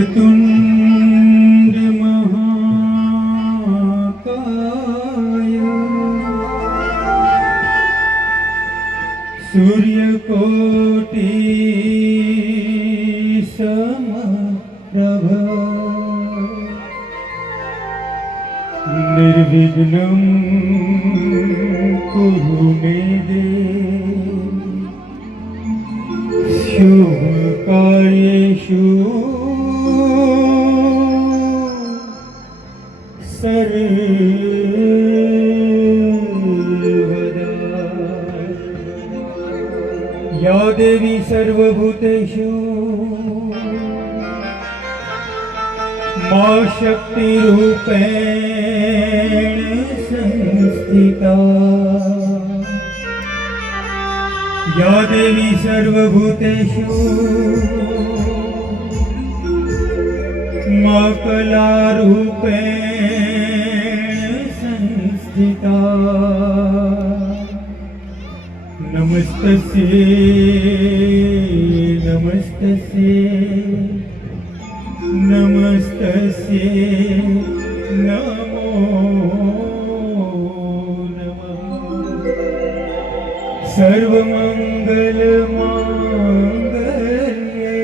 વક્રતુંડ મહાકાય સૂર્યકોટિ સમપ્રભ નિર્વિઘ્નં કુરુ મે દેવ શુભકાર્યેષુ सर्वदा या देवी सर्वभूतेषु मां शक्तिरूपेण संस्थिता या देवी सर्वभूतेषु मां कलारूपेण संस्थिता नमस्तस्यै नमस्तस्यै नमस्तस्यै नमो नमः सर्वमङ्गलमाङ्गल्ये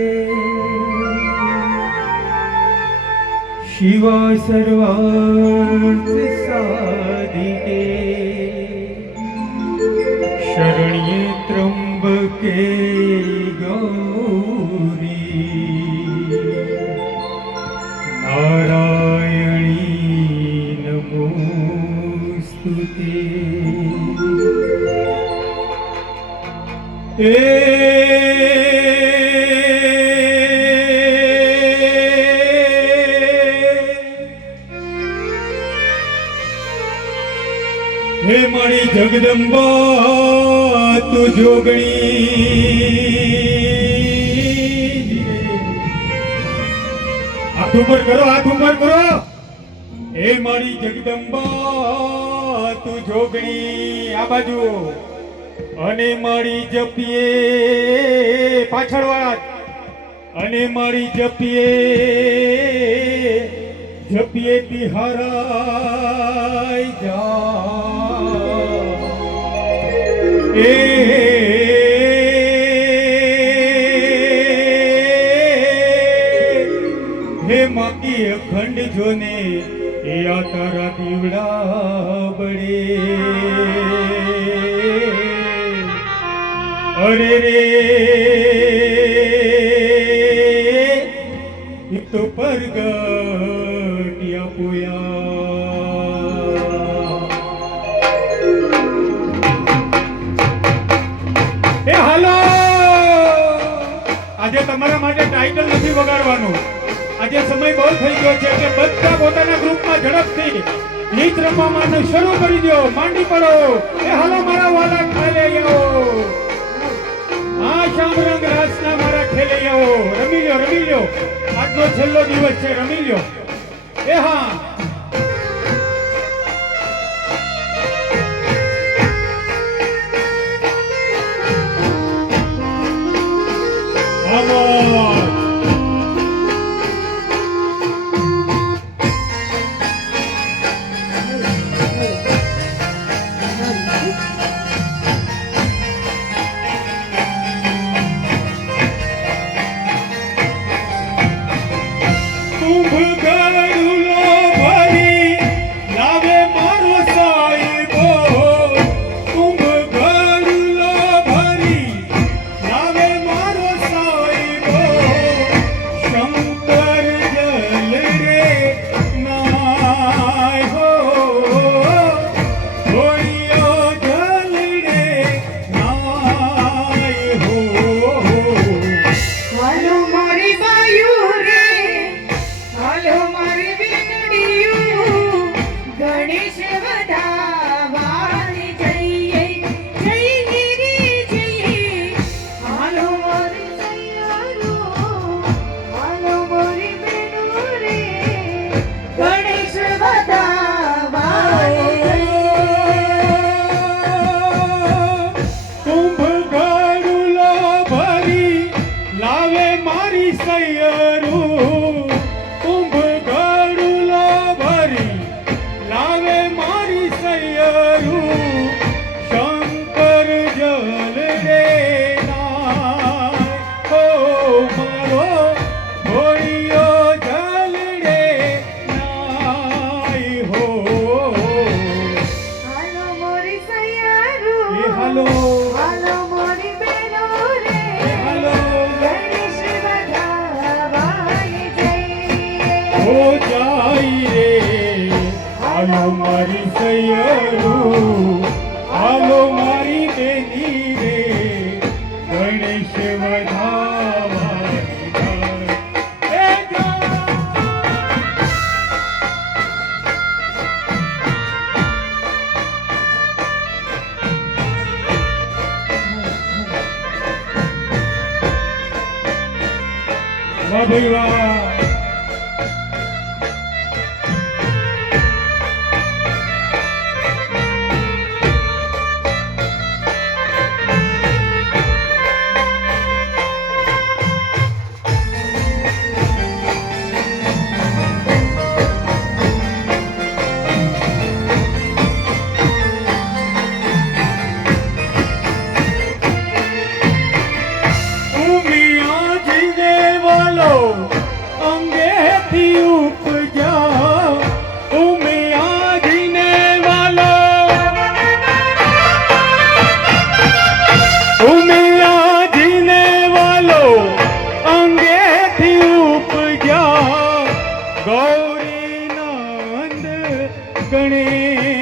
शिवा सर्वार्थसाधिके शरण्ये त्र्यंबके गौरी नारायणी नमोस्तुते हे मारी जगदंबा तू जोगणी हाथ ऊपर करो हे मारी जगदंबा तू जोगणी आ बाजू અને મારી જપીએ પાછળ વાત અને મારી જપીએ તિહારાય જા હે માકી અખંડ જોને એ આ તારા દીવડા બળે अरे रे तो परगटिया पोया ए हालो આજે તમારા માટે ટાઇટલ નથી વગાડવાનું આજે સમય બહુ થઈ ગયો છે કે બધા પોતાના ગ્રુપમાં ઝડપથી ગીત રમવાનું શરૂ કરી દો માંડી પડો એ હાલો મારા વાલા ખાલે આવો શ્યામ રંગ રાસના મારા ખેલૈયાઓ રમી લ્યો આજનો છેલ્લો દિવસ છે રમી લ્યો એ હા મારી મારી સૈયરું હાલો મારી બેની રે ગણેશ વધાવાની ગાય. એ જા. વાહ ભાઈ વાહ. અંગેથી ઉપજા ઉમિયાજીને વાલો ઉમિયાજીને વાલો અંગેથી ઉપજા ગૌરી નંદ ગણેશ